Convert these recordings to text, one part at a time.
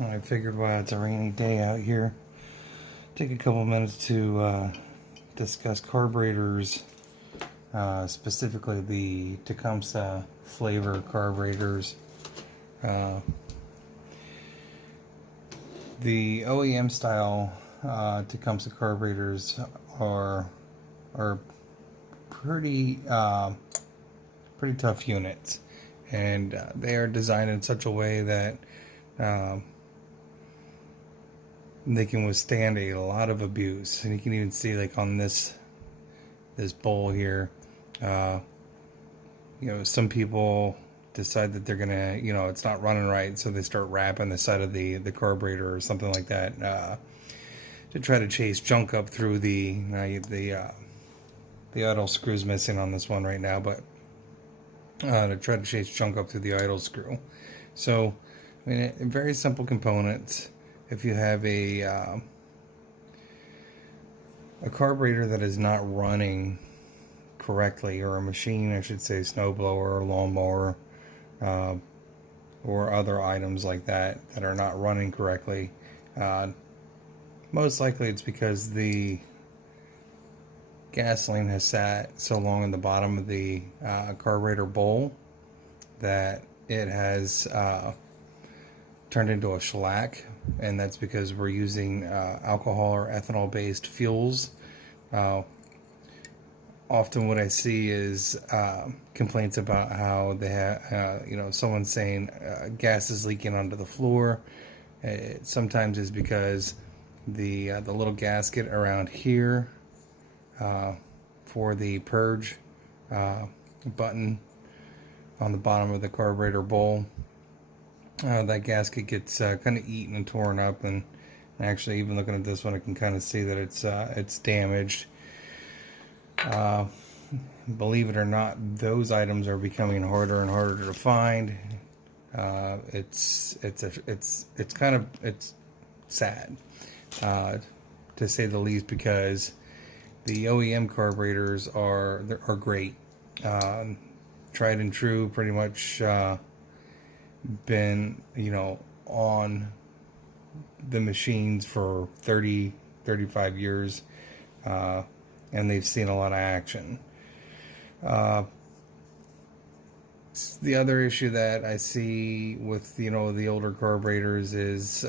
I figured while it's a rainy day out here, take a couple minutes to discuss carburetors, specifically the Tecumseh flavor carburetors. The OEM style Tecumseh carburetors are pretty pretty tough units, and they are designed in such a way that they can withstand a lot of abuse. And you can even see, like, on this bowl here, some people decide that they're gonna, it's not running right, so they start wrapping the side of the carburetor or something like that, to try to chase junk up through the idle screw's missing on this one right now, but to try to chase junk up through the idle screw. So, I mean, very simple components. If you have a carburetor that is not running correctly, or a machine, I should say, snowblower or lawnmower, or other items like that are not running correctly, most likely it's because the gasoline has sat so long in the bottom of the carburetor bowl that it has turned into a shellac, and that's because we're using alcohol or ethanol based fuels. Often what I see is complaints about how they have, someone saying gas is leaking onto the floor. It sometimes is because the little gasket around here for the purge button on the bottom of the carburetor bowl, that gasket gets kind of eaten and torn up, and actually, even looking at this one, I can kind of see that it's damaged. Believe it or not, those items are becoming harder and harder to find. It's sad, to say the least, because the OEM carburetors are great, tried and true, pretty much been on the machines for 35 years, and they've seen a lot of action. The other issue that I see with the older carburetors is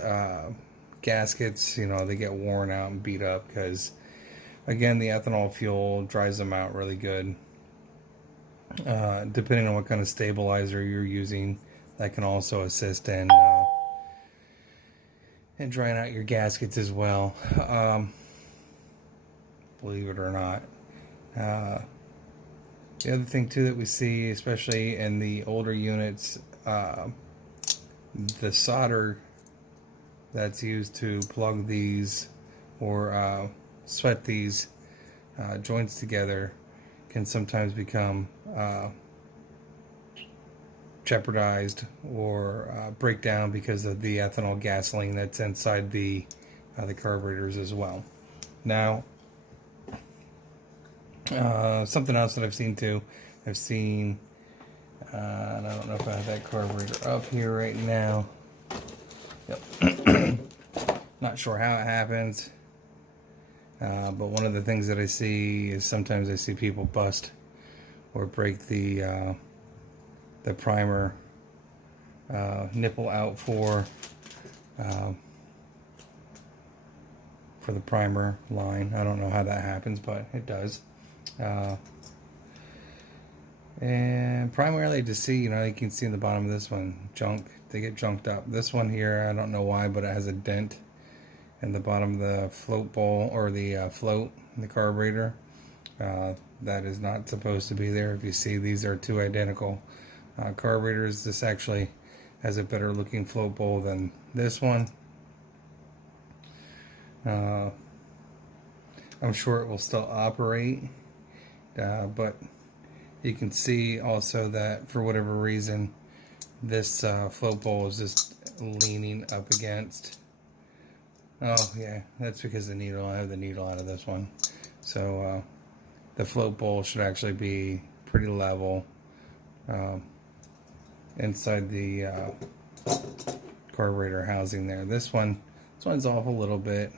gaskets. They get worn out and beat up because, again, the ethanol fuel dries them out really good. Depending on what kind of stabilizer you're using, that can also assist in drying out your gaskets as well. Believe it or not. The other thing too that we see, especially in the older units, the solder that's used to plug these or sweat these joints together can sometimes become jeopardized or break down because of the ethanol gasoline that's inside the carburetors as well. Now, something else that I've seen too, and I don't know if I have that carburetor up here right now. Yep. Not sure how it happens, but one of the things that I see is sometimes I see people bust or break the primer nipple out for the primer line. I don't know how that happens, but it does. And primarily to see, you can see in the bottom of this one, they get junked up. This one here, I don't know why, but it has a dent in the bottom of the float bowl, or the float in the carburetor. That is not supposed to be there. If you see, these are two identical carburetors. This actually has a better looking float bowl than this one. I'm sure it will still operate, but you can see also that for whatever reason this float bowl is just leaning up against. Oh yeah, that's because I have the needle out of this one. So the float bowl should actually be pretty level inside the carburetor housing there. This one's off a little bit,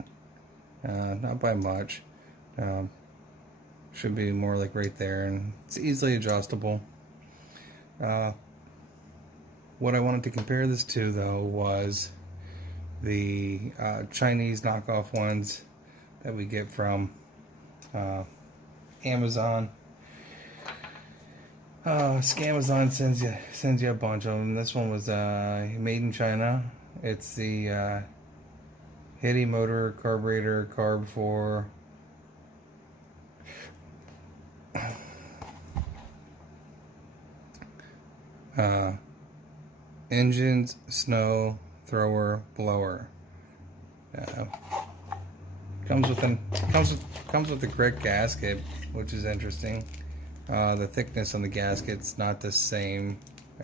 not by much. Should be more like right there, and it's easily adjustable. What I wanted to compare this to, though, was the Chinese knockoff ones that we get from Amazon. Scamazon sends you a bunch of them. This one was made in China. It's the Hitty motor carburetor carb for engines, snow thrower, blower. Comes with the correct gasket, which is interesting. The thickness on the gasket's not the same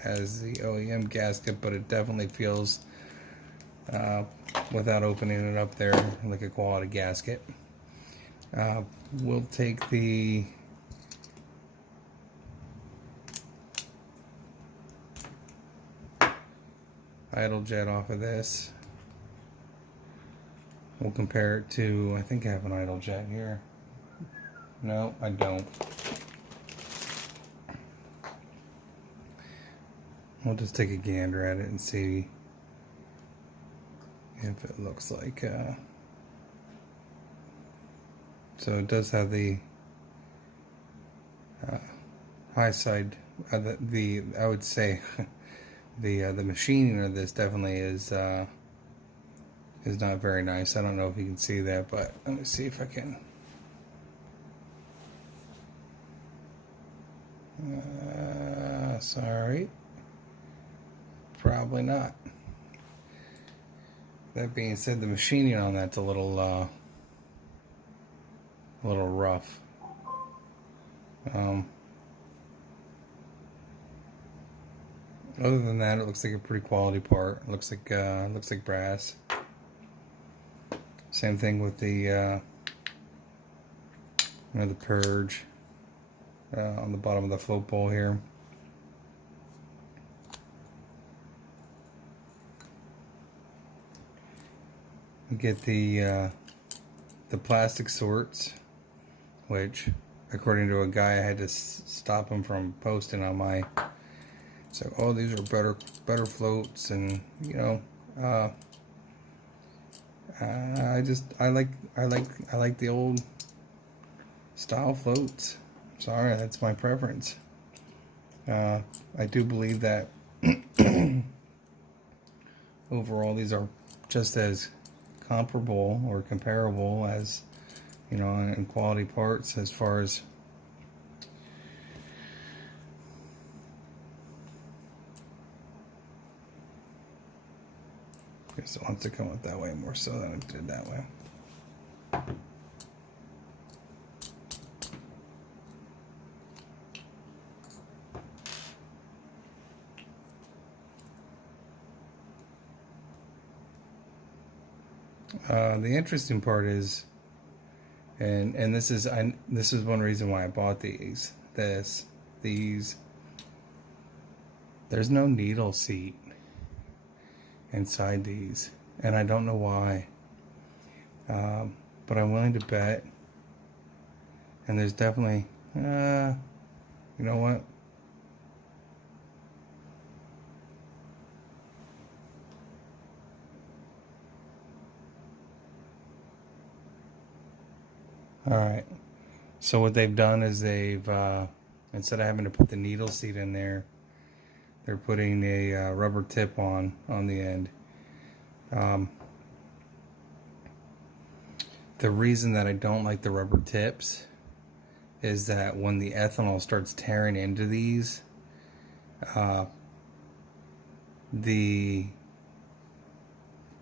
as the OEM gasket, but it definitely feels, without opening it up there, like a quality gasket. We'll take the idle jet off of this. We'll compare it to, I think I have an idle jet here. No, I don't. We'll just take a gander at it and see if it looks like, so it does have the high side, I would say the machining of this definitely is not very nice. I don't know if you can see that, but let me see if I can. Sorry. Probably not. That being said, the machining on that's a little rough. Other than that, it looks like a pretty quality part. It looks like brass. Same thing with the the purge on the bottom of the float bowl here. You get the plastic sorts, which, according to a guy, I had to stop him from posting on my. So, oh, these are better floats, and you know, I like the old style floats. Sorry, that's my preference. I do believe that overall these are just as comparable or comparable as, you know, in quality parts as far as I guess it wants to come up that way more so than it did that way. The interesting part is, and this is one reason why I bought these. These. There's no needle seat inside these, and I don't know why. But I'm willing to bet. And there's definitely, you know what? Alright, so what they've done is they've, instead of having to put the needle seat in there, they're putting a rubber tip on the end. The reason that I don't like the rubber tips is that when the ethanol starts tearing into these, the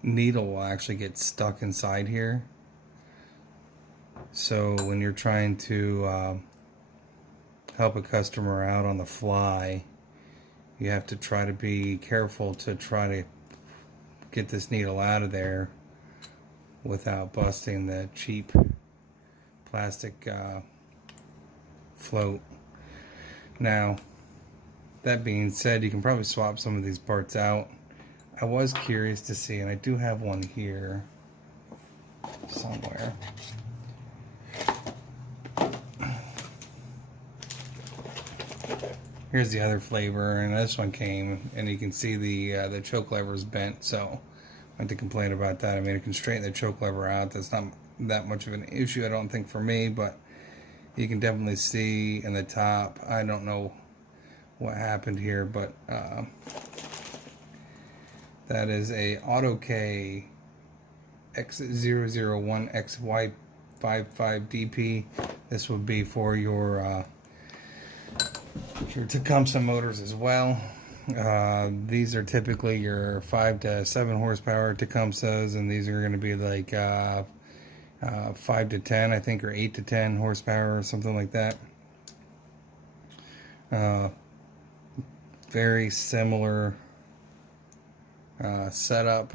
needle will actually get stuck inside here. So when you're trying to help a customer out on the fly, you have to try to be careful to try to get this needle out of there without busting the cheap plastic float. Now, that being said, you can probably swap some of these parts out. I was curious to see, and I do have one here somewhere. Here's the other flavor, and this one came, and you can see the choke lever is bent, so I had to complain about that. I mean, I can straighten the choke lever out. That's not that much of an issue, I don't think, for me, but you can definitely see in the top. I don't know what happened here, but that is a AutoK X001XY55DP. This would be for your Tecumseh motors as well. These are typically your 5 to 7 horsepower Tecumsehs, and these are going to be like 5 to 10, I think, or 8 to 10 horsepower or something like that. Very similar setup.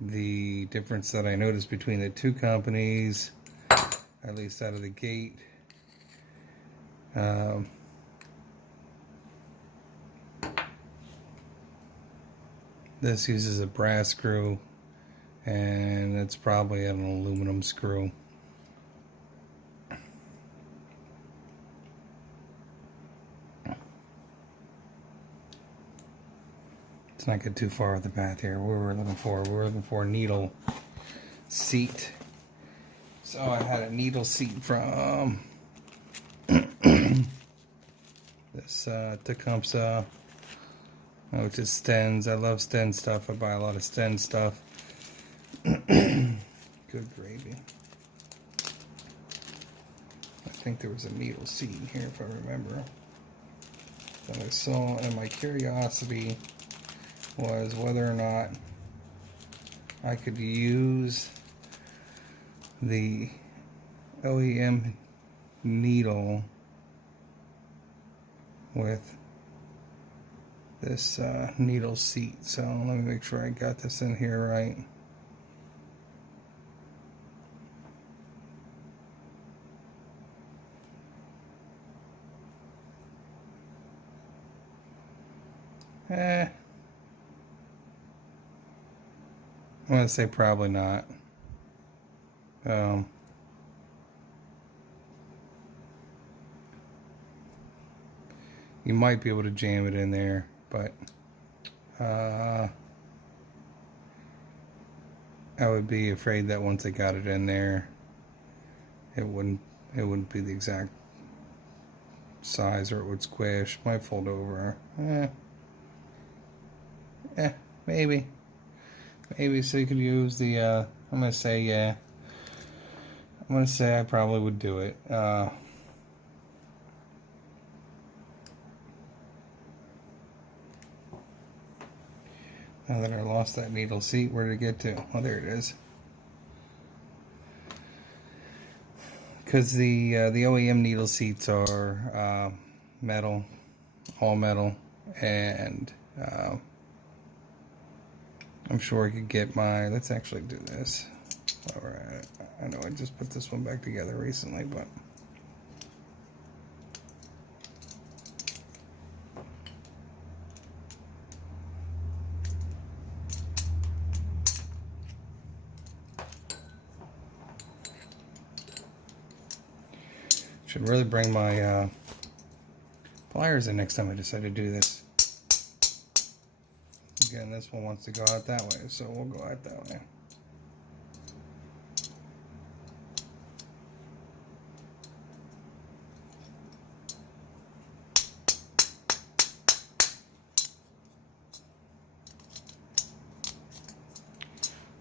The difference that I noticed between the two companies, at least out of the gate, this uses a brass screw, and it's probably an aluminum screw. Let's not get too far off the path here. What were we looking for? We were looking for a needle seat. So I had a needle seat from this Tecumseh, which is Stens. I love Sten stuff. I buy a lot of Sten stuff. Good gravy. I think there was a needle seat in here, if I remember, that I saw, and my curiosity was whether or not I could use the OEM needle with this needle seat. So let me make sure I got this in here right. I'm going to say probably not. You might be able to jam it in there, but I would be afraid that once I got it in there, it wouldn't be the exact size, or it would squish. Might fold over. Maybe. So you could use the, I'm going to say, yeah. I'm going to say I probably would do it. Now that I lost that needle seat, where did it get to? Oh, there it is. Because the OEM needle seats are metal, all metal, and I'm sure I could get my, let's actually do this. Alright, I know I just put this one back together recently, but should really bring my pliers in next time I decide to do this. Again, this one wants to go out that way, so we'll go out that way.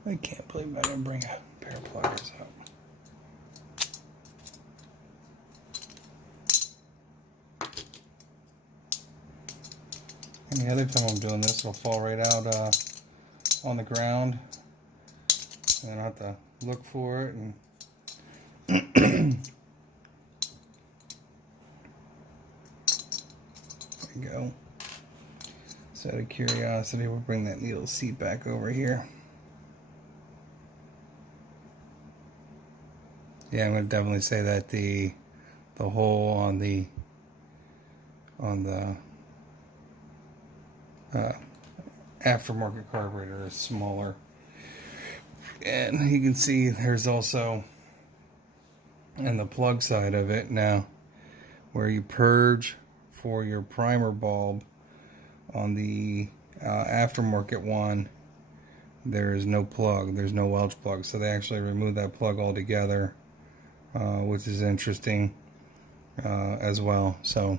I can't believe I didn't bring a pair of pliers out. And the other time I'm doing this, it'll fall right out on the ground, and I'll have to look for it. And there we go. So out of curiosity, we'll bring that needle seat back over here. Yeah, I'm going to definitely say that the hole on the aftermarket carburetor is smaller. And you can see there's also in the plug side of it now where you purge for your primer bulb on the aftermarket one. There is no plug, there's no Welch plug, so they actually removed that plug altogether, which is interesting as well. So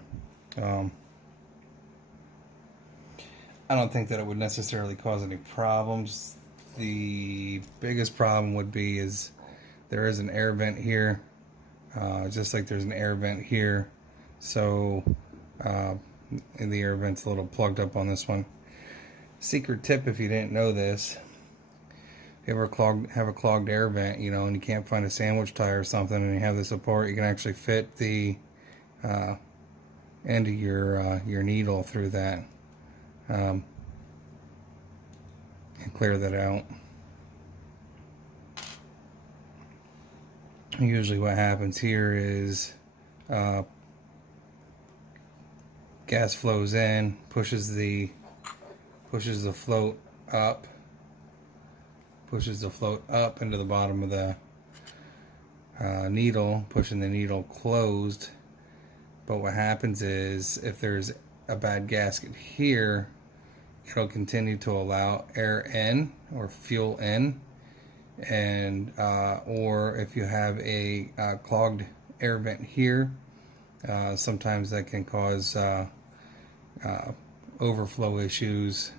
I don't think that it would necessarily cause any problems. The biggest problem would be is there is an air vent here, just like there's an air vent here. So the air vent's a little plugged up on this one. Secret tip, if you didn't know this, if you ever have a clogged air vent, you know, and you can't find a sandwich tire or something, and you have the support, you can actually fit the end of your needle through that and clear that out. Usually what happens here is gas flows in, pushes the float up, into the bottom of the needle, pushing the needle closed. But what happens is if there's a bad gasket here, it'll continue to allow air in or fuel in, and or if you have a clogged air vent here, sometimes that can cause overflow issues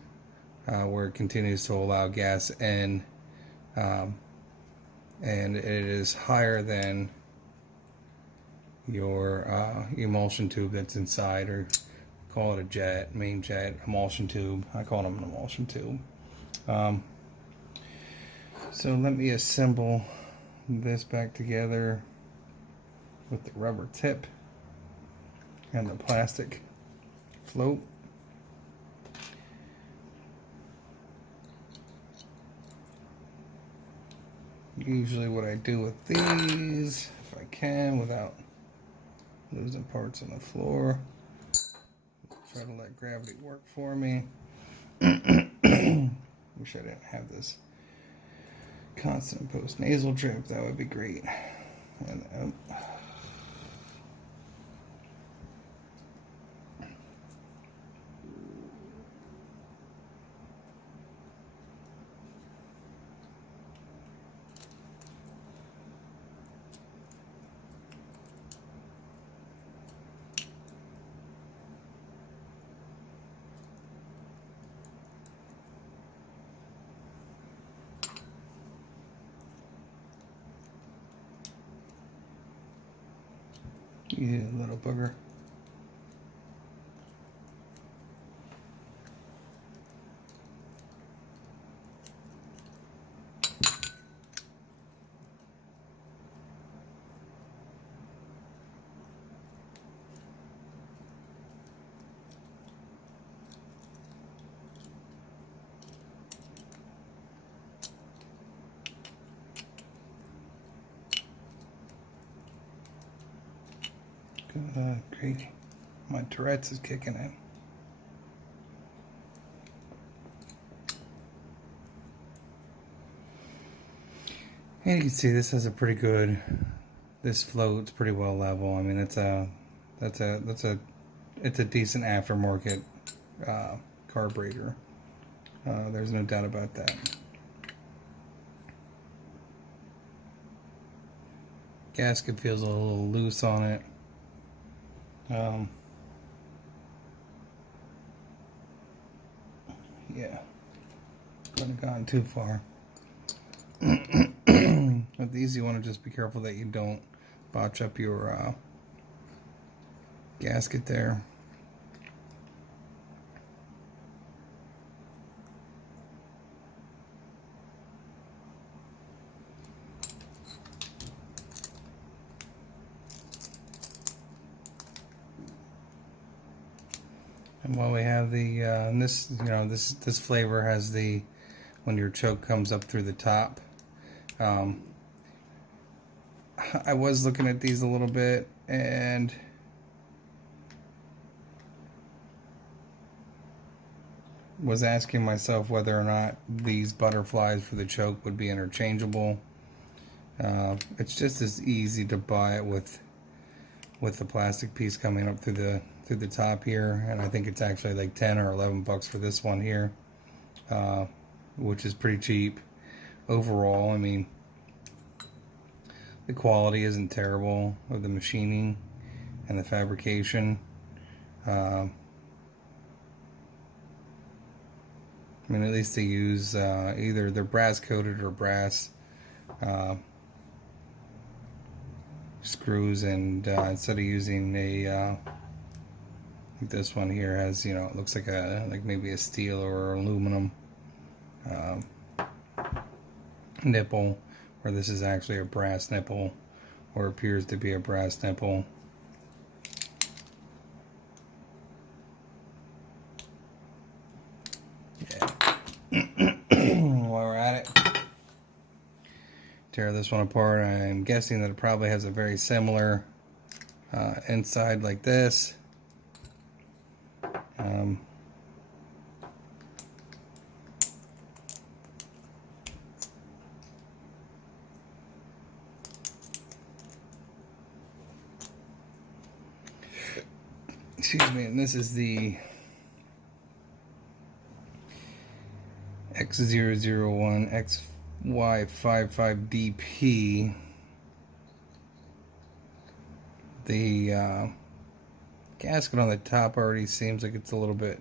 where it continues to allow gas in, and it is higher than your emulsion tube that's inside, or call it a jet, main jet, emulsion tube. I call them an emulsion tube. So let me assemble this back together with the rubber tip and the plastic float. Usually what I do with these, if I can, without losing parts on the floor, try to let gravity work for me. Wish I didn't have this constant post-nasal drip. That would be great. And yeah, little booger. Great. My Tourette's is kicking in. And you can see this has a pretty good, this floats pretty well level. I mean, it's a decent aftermarket carburetor. There's no doubt about that. Gasket feels a little loose on it. Yeah, couldn't have gone too far. With these, you want to just be careful that you don't botch up your gasket there. And while we have the and this, you know, this flavor has the, when your choke comes up through the top. I was looking at these a little bit, and was asking myself whether or not these butterflies for the choke would be interchangeable. It's just as easy to buy it with the plastic piece coming up through the top here, and I think it's actually like 10 or 11 bucks for this one here, which is pretty cheap overall. I mean, the quality isn't terrible of the machining and the fabrication. I mean, at least they use either they're brass coated or brass screws, and instead of using a this one here has, you know, it looks like maybe a steel or aluminum nipple, where this is actually a brass nipple, or appears to be a brass nipple. While we're at it, tear this one apart. I'm guessing that it probably has a very similar inside like this. Excuse me, and this is the X001 XY55DP. The gasket on the top already seems like it's a little bit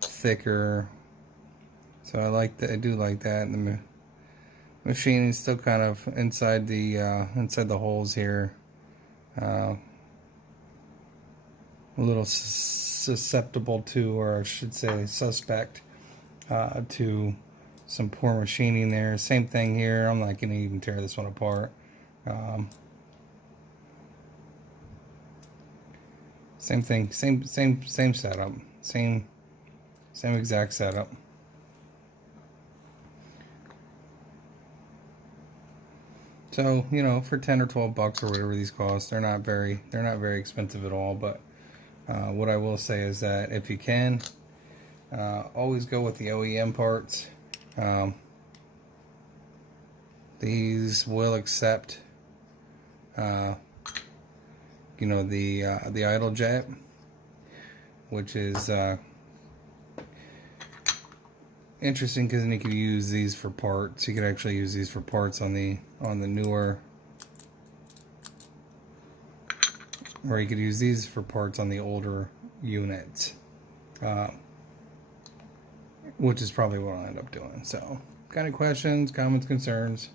thicker, so I like that. I do like that. And the machining is still kind of inside the holes here. A little susceptible to, or I should say suspect to some poor machining there. Same thing here. I'm not going to even tear this one apart. Same thing, same setup, same exact setup. So, you know, for 10 or 12 bucks or whatever these cost, they're not very expensive at all. But what I will say is that if you can, always go with the OEM parts. These will accept, you know, the idle jet, which is interesting because then you could use these for parts. You could actually use these for parts on the newer, or you could use these for parts on the older units, which is probably what I'll end up doing. So, got any questions, comments, concerns,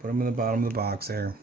put them in the bottom of the box there.